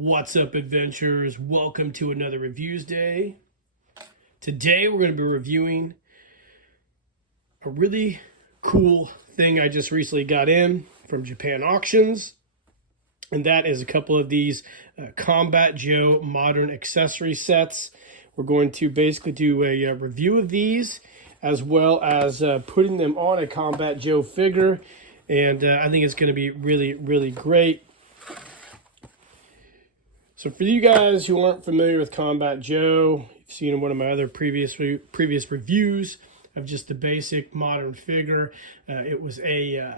What's up, adventurers? Welcome to another Reviews Day. Today we're going to be reviewing a really cool thing I just recently got in from Japan Auctions, and that is a couple of these Combat Joe modern accessory sets. We're going to basically do a review of these, as well as putting them on a Combat Joe figure, and I think it's going to be really great. So for you guys who aren't familiar with Combat Joe, you've seen one of my other previous reviews of just the basic modern figure. It was a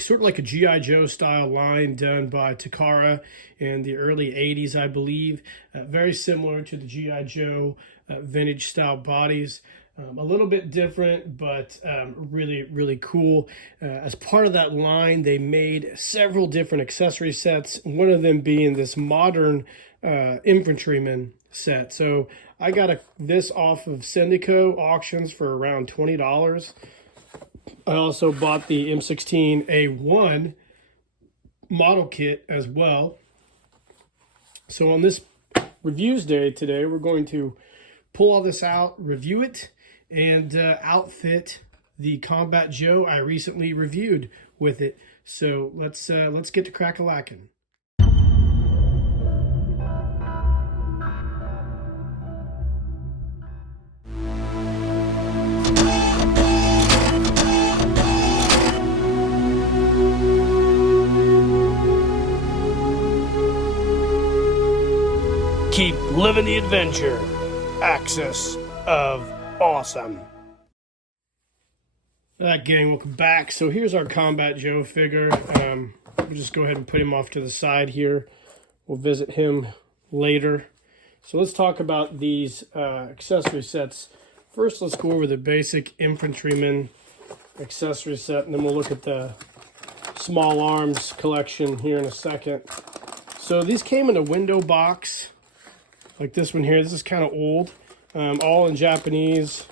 sort of like a G.I. Joe style line done by Takara in the early 80s, I believe. Very similar to the G.I. Joe vintage style bodies. A little bit different, but really cool. As part of that line, they made several different accessory sets, one of them being this modern infantryman set. So I got this off of Syndico auctions for around $20. I also bought the M16A1 model kit as well. So on this Reviews Day today, we're going to pull all this out, review it, and outfit the Combat Joe I recently reviewed with it. So let's get to crack-a-lackin'. Keep living the adventure. Axis of awesome. Alright, gang, welcome back. So here's our Combat Joe figure. We'll just go ahead and put him off to the side here. We'll visit him later. So let's talk about these accessory sets. First, let's go over the basic infantryman accessory set, and then we'll look at the small arms collection here in a second. So these came in a window box, like this one here. This is kind of old. All in Japanese,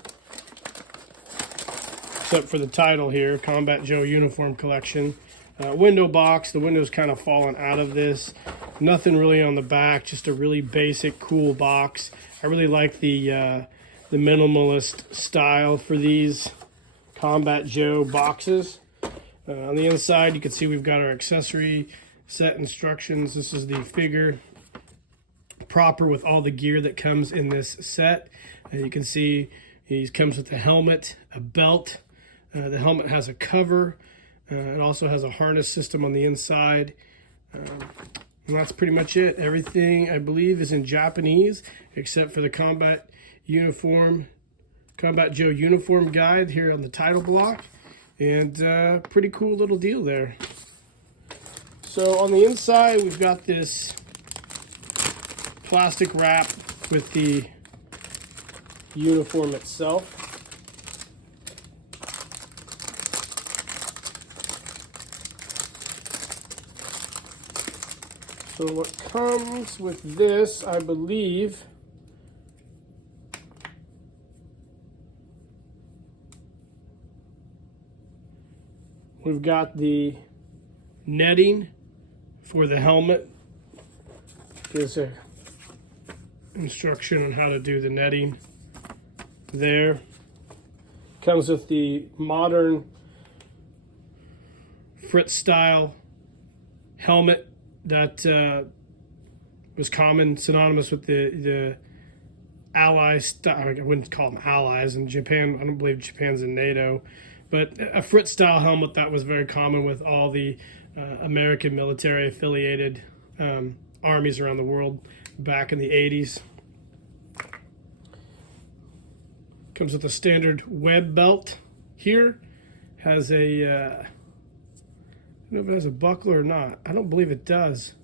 except for the title here, Combat Joe Uniform Collection. Window box, the window's kind of fallen out of this. Nothing really on the back, just a really basic, cool box. I really like the minimalist style for these Combat Joe boxes. On the inside, you can see we've got our accessory set instructions. This is the figure proper with all the gear that comes in this set. You can see he comes with a helmet, a belt. The helmet has a cover. It also has a harness system on the inside. And that's pretty much it. Everything, I believe, is in Japanese, except for the Combat Joe uniform guide here on the title block. And pretty cool little deal there. So on the inside, we've got this plastic wrap with the uniform itself. So what comes with this, I believe, we've got the netting for the helmet. There's a instruction on how to do the netting there. Comes with the modern Fritz style helmet that was common, synonymous with the Allies style. I wouldn't call them allies in Japan. I don't believe Japan's in NATO, but a Fritz style helmet that was very common with all the American military affiliated armies around the world back in the 80s. Comes with a standard web belt here. Has a, I don't know if it has a buckle or not. I don't believe it does.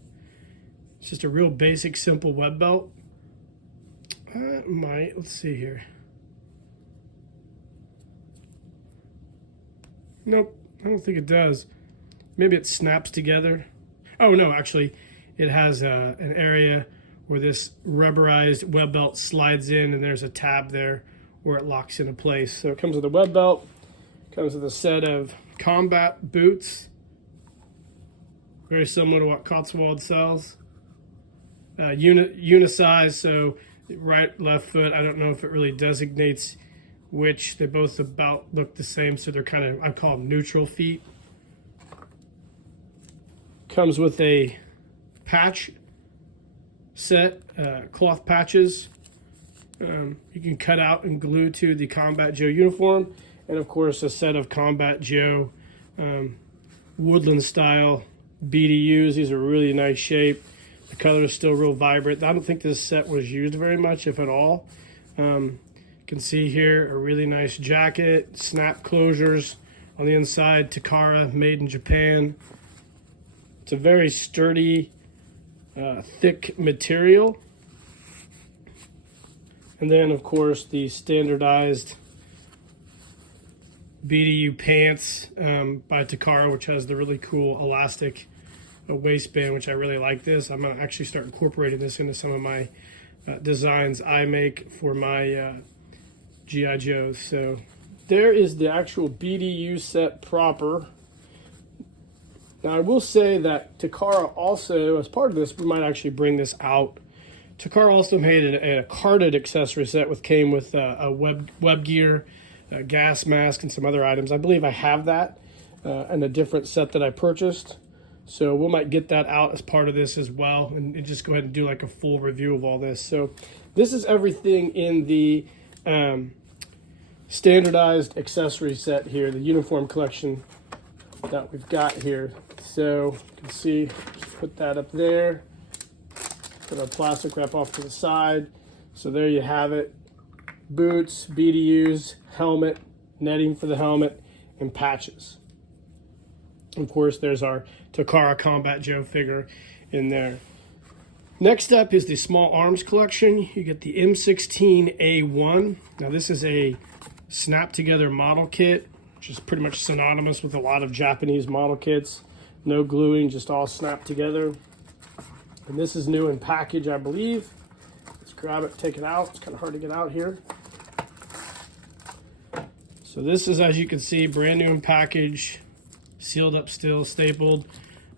It's just a real basic, simple web belt. It might. Let's see here. Nope, I don't think it does. Maybe it snaps together. Oh no, actually, it has an area where this rubberized web belt slides in, and there's a tab there where it locks into place. So it comes with a web belt, comes with a set of combat boots, very similar to what Cotswold sells. unisize, so right, left foot. I don't know if it really designates which. They both about look the same, so they're kind of, I call them neutral feet. Comes with a patch set, cloth patches. You can cut out and glue to the Combat Joe uniform, and of course a set of Combat Joe woodland style BDUs. These are really nice shape. The color is still real vibrant. I don't think this set was used very much, if at all. You can see here a really nice jacket, snap closures on the inside, Takara, made in Japan. It's a very sturdy, thick material. And then, of course, the standardized BDU pants by Takara, which has the really cool elastic waistband, which I really like this. I'm going to actually start incorporating this into some of my designs I make for my G.I. Joes. So there is the actual BDU set proper. Now, I will say that Takara also, as part of this, we might actually bring this out. Takara also made a carded accessory set, which came with a web gear, a gas mask, and some other items. I believe I have that in a different set that I purchased. So we might get that out as part of this as well, and just go ahead and do like a full review of all this. So this is everything in the standardized accessory set here, the uniform collection that we've got here. So you can see, just put that up there. Put our plastic wrap off to the side. So there you have it. Boots, BDUs, helmet, netting for the helmet, and patches. Of course, there's our Takara Combat Joe figure in there. Next up is the small arms collection. You get the M16A1. Now this is a snap together model kit, which is pretty much synonymous with a lot of Japanese model kits. No gluing, just all snapped together. And this is new in package, I believe. Let's grab it, take it out. It's kind of hard to get out here. So this is, as you can see, brand new in package, sealed up still, stapled.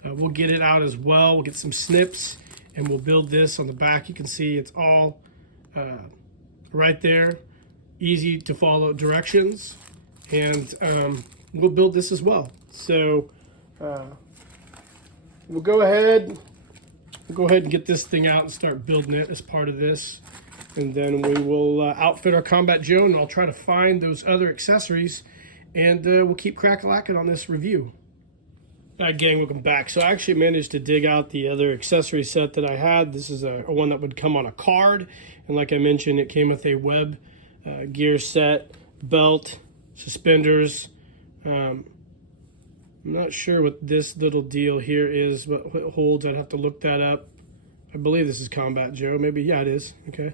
We'll get it out as well. We'll get some snips and we'll build this on the back. You can see it's all right there. Easy to follow directions. And we'll build this as well. So we'll go ahead and get this thing out and start building it as part of this. And then we will outfit our Combat Joe, and I'll try to find those other accessories, and we'll keep crack-a-lacking on this review. All right, gang, welcome back. So I actually managed to dig out the other accessory set that I had. This is a one that would come on a card, and like I mentioned, it came with a web gear set, belt, suspenders. I'm not sure what this little deal here is, what it holds. I'd have to look that up. I believe this is Combat Joe. Maybe, yeah, it is. Okay.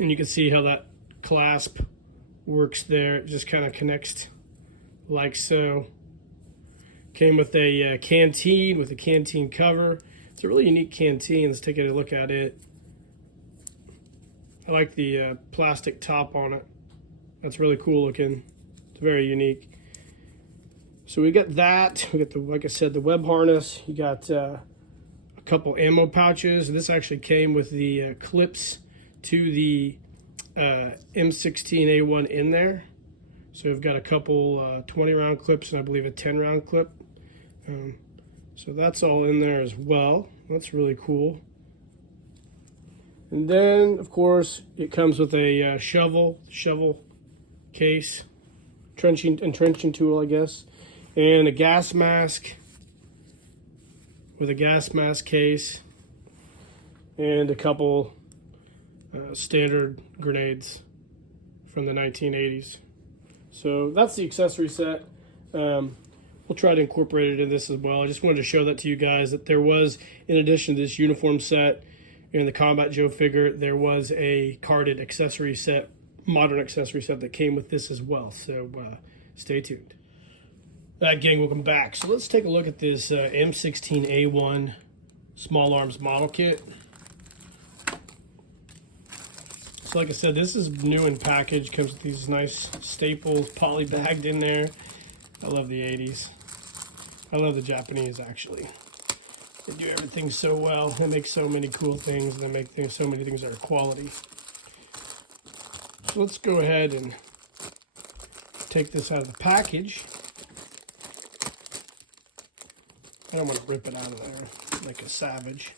And you can see how that clasp works there. It just kind of connects like so. Came with a canteen, with a canteen cover. It's a really unique canteen. Let's take a look at it. I like the plastic top on it. That's really cool looking. It's very unique. So we got that. We got the, like I said, the web harness. You got a couple ammo pouches. This actually came with the clips to the M16A1 in there. So we've got a couple 20 round clips and I believe a 10 round clip. So that's all in there as well. That's really cool. And then, of course, it comes with a shovel case, entrenching tool, I guess, and a gas mask with a gas mask case, and a couple standard grenades from the 1980s. So that's the accessory set. We'll try to incorporate it in this as well. I just wanted to show that to you guys, that there was, in addition to this uniform set and the Combat Joe figure, there was a carded accessory set, modern accessory set that came with this as well. So stay tuned. All right, gang, welcome back. So let's take a look at this M16A1 small arms model kit. So like I said, this is new in package. Comes with these nice staples, poly bagged in there. I love the 80s. I love the Japanese, actually. They do everything so well. They make so many cool things, and they make things, so many things that are quality. So let's go ahead and take this out of the package. I don't want to rip it out of there like a savage.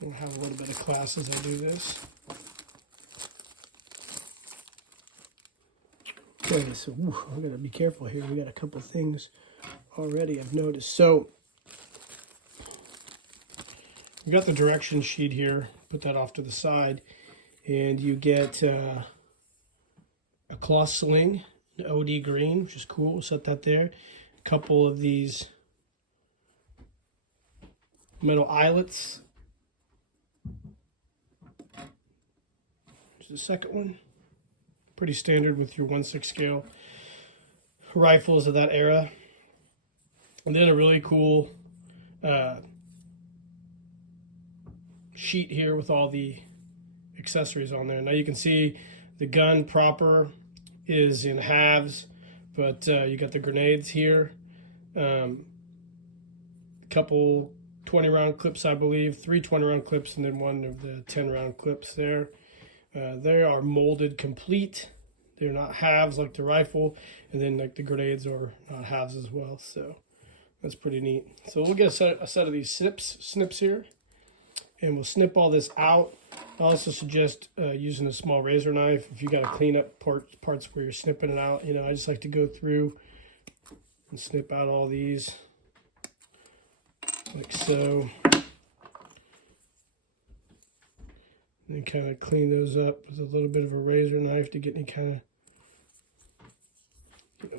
I'll have a little bit of class as I do this. Okay, so I'm going to be careful here. We got a couple things already I've noticed. So you got the direction sheet here. Put that off to the side. And you get a cloth sling, an OD green, which is cool. We'll set that there. A couple of these metal eyelets. Here's the second one. Pretty standard with your 1/6 scale rifles of that era. And then a really cool sheet here with all the accessories on there. Now you can see the gun proper is in halves, but you got the grenades here. A couple 20-round clips, I believe, 3 20-round clips, and then one of the 10-round clips there. They are molded complete. They're not halves like the rifle, and then like the grenades are not halves as well. So that's pretty neat. So we'll get a set of these snips here, and we'll snip all this out. I also suggest using a small razor knife if you got to clean up parts where you're snipping it out. You know, I just like to go through and snip out all these like so. And then kind of clean those up with a little bit of a razor knife to get any kind of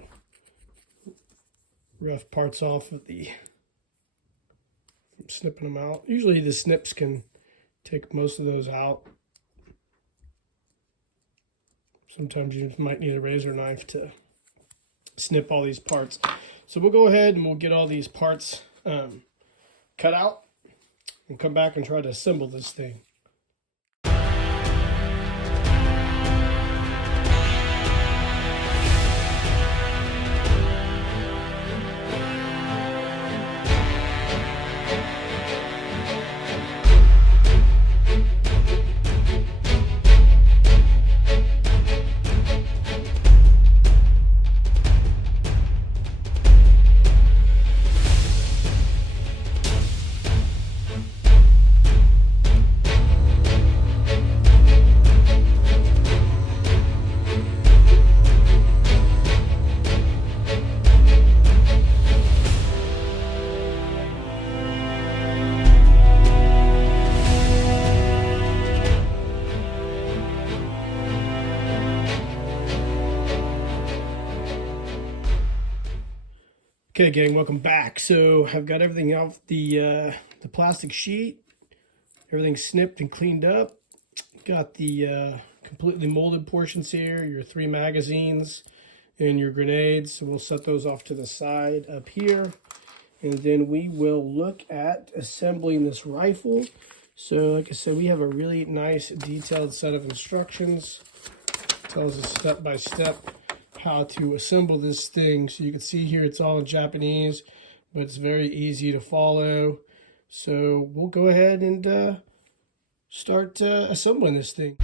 rough parts off of from snipping them out. Usually the snips can take most of those out. Sometimes you might need a razor knife to snip all these parts. So we'll go ahead and we'll get all these parts cut out and come back and try to assemble this thing. Okay, gang, welcome back. So I've got everything off the plastic sheet. Everything's snipped and cleaned up. Got the completely molded portions here, your 3 magazines and your grenades. So we'll set those off to the side up here. And then we will look at assembling this rifle. So like I said, we have a really nice detailed set of instructions. It tells us step by step how to assemble this thing. So you can see here it's all in Japanese, but it's very easy to follow. So we'll go ahead and start assembling this thing.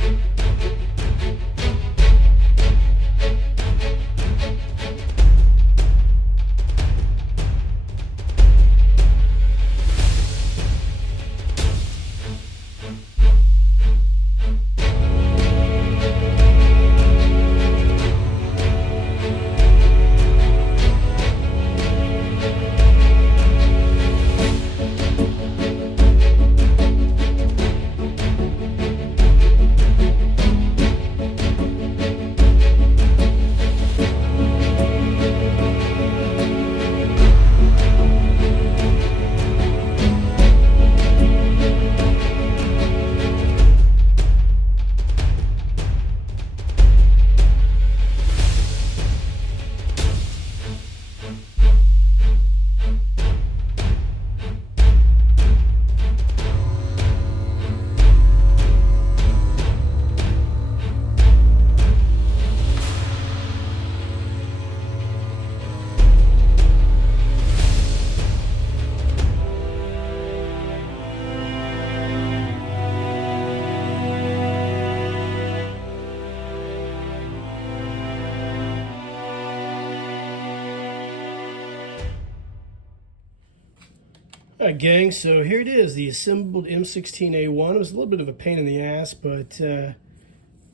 All right, gang, so here it is, the assembled M16A1. It was a little bit of a pain in the ass, but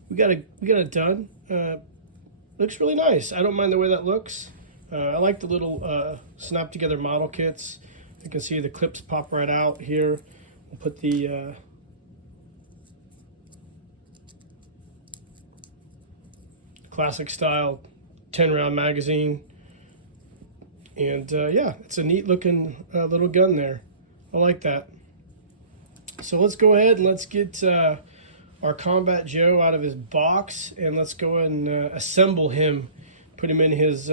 we got it done. Looks really nice. I don't mind the way that looks. I like the little snap together model kits. You can see the clips pop right out here. We'll put the classic style 10-round magazine. And yeah, it's a neat looking little gun there. I like that. So let's go ahead and let's get our Combat Joe out of his box, and let's go ahead and assemble him, put him in his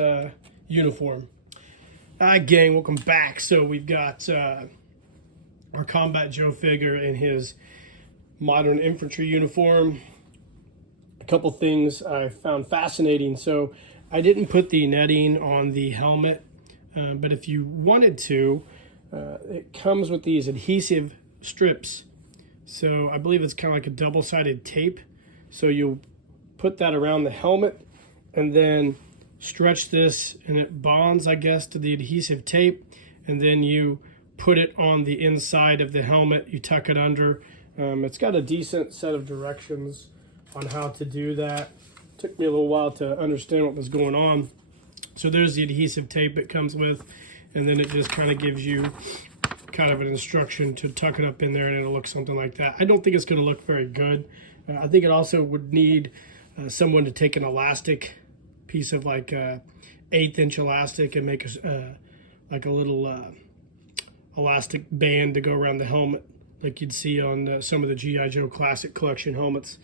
uniform. Hi gang, welcome back. So we've got our Combat Joe figure in his modern infantry uniform. A couple things I found fascinating. So I didn't put the netting on the helmet. But if you wanted to, it comes with these adhesive strips. So I believe it's kind of like a double-sided tape. So you'll put that around the helmet and then stretch this, and it bonds, I guess, to the adhesive tape. And then you put it on the inside of the helmet. You tuck it under. It's got a decent set of directions on how to do that. It took me a little while to understand what was going on. So there's the adhesive tape it comes with, and then it just kind of gives you kind of an instruction to tuck it up in there, and it'll look something like that. I don't think it's going to look very good. I think it also would need someone to take an elastic piece of like 1/8 inch elastic and make like a little elastic band to go around the helmet, like you'd see on some of the G.I. Joe Classic Collection helmets.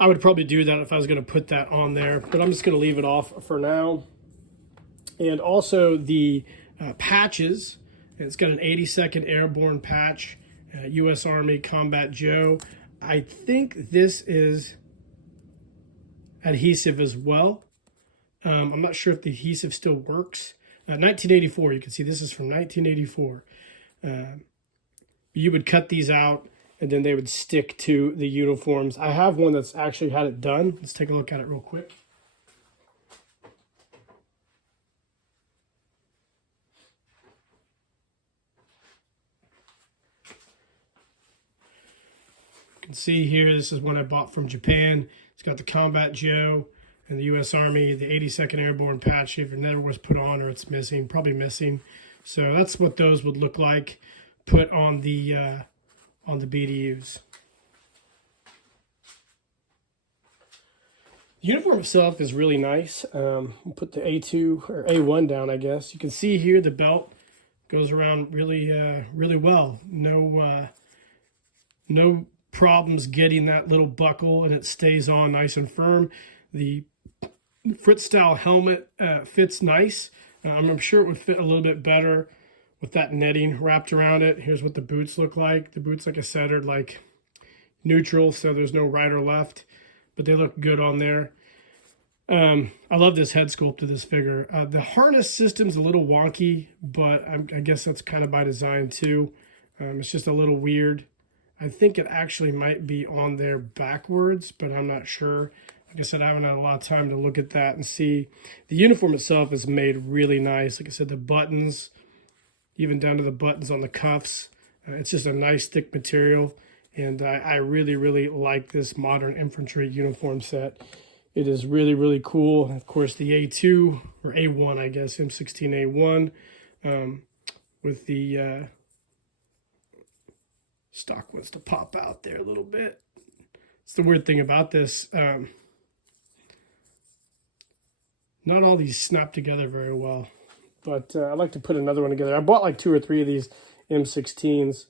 I would probably do that if I was going to put that on there, but I'm just going to leave it off for now. And also the patches. It's got an 82nd Airborne patch, U.S. Army Combat Joe. I think this is adhesive as well. I'm not sure if the adhesive still works. 1984, you can see this is from 1984. You would cut these out and then they would stick to the uniforms. I have one that's actually had it done. Let's take a look at it real quick. You can see here, this is one I bought from Japan. It's got the Combat Joe and the U.S. Army, the 82nd Airborne patch. If it never was put on or it's missing, probably missing. So that's what those would look like put on the BDUs. The uniform itself is really nice. We'll put the A2 or A1 down, I guess. You can see here the belt goes around really, really well. No problems getting that little buckle, and it stays on nice and firm. The Fritz style helmet fits nice. I'm sure it would fit a little bit better with that netting wrapped around it. Here's what the boots look like. The boots, like I said, are like neutral, so there's no right or left, but they look good on there. I love this head sculpt of this figure. The harness system's a little wonky, but I guess that's kind of by design too. It's just a little weird. I think it actually might be on there backwards, but I'm not sure. Like I said, I haven't had a lot of time to look at that and see. The uniform itself is made really nice. Like I said, the buttons, even down to the buttons on the cuffs, it's just a nice thick material. And I really, really like this modern infantry uniform set. It is really, really cool. Of course, the A2, or A1, I guess, M16A1, with the stock wants to pop out there a little bit. It's the weird thing about this. Not all these snap together very well, but I'd like to put another one together. I bought like 2 or 3 of these M16s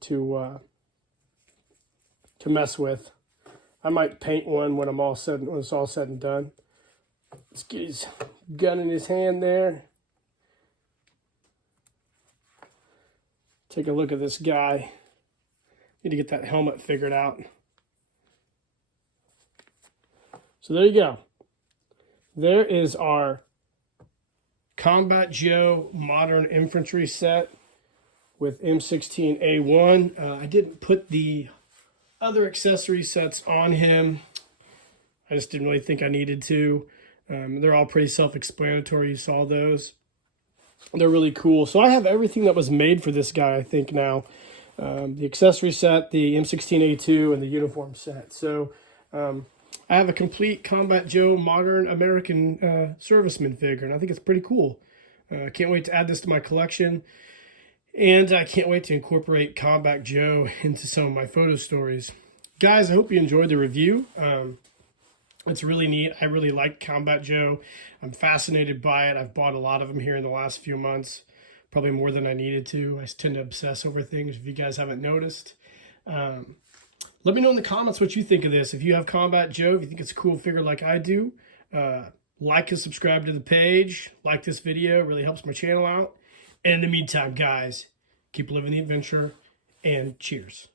to mess with. I might paint one when it's all said and done. Let's get his gun in his hand there. Take a look at this guy. Need to get that helmet figured out. So there you go. There is our Combat Joe Modern Infantry set with M16A1. I didn't put the other accessory sets on him. I just didn't really think I needed to. They're all pretty self-explanatory. You saw those. They're really cool. So I have everything that was made for this guy, I think, now. The accessory set, the M16A2, and the uniform set. So I have a complete Combat Joe modern American serviceman figure, and I think it's pretty cool. I can't wait to add this to my collection, and I can't wait to incorporate Combat Joe into some of my photo stories. Guys, I hope you enjoyed the review. It's really neat. I really like Combat Joe. I'm fascinated by it. I've bought a lot of them here in the last few months, probably more than I needed to. I tend to obsess over things, if you guys haven't noticed. Let me know in the comments what you think of this. If you have Combat Joe, if you think it's a cool figure like I do, like and subscribe to the page. Like this video. It really helps my channel out. And in the meantime, guys, keep living the adventure, and cheers.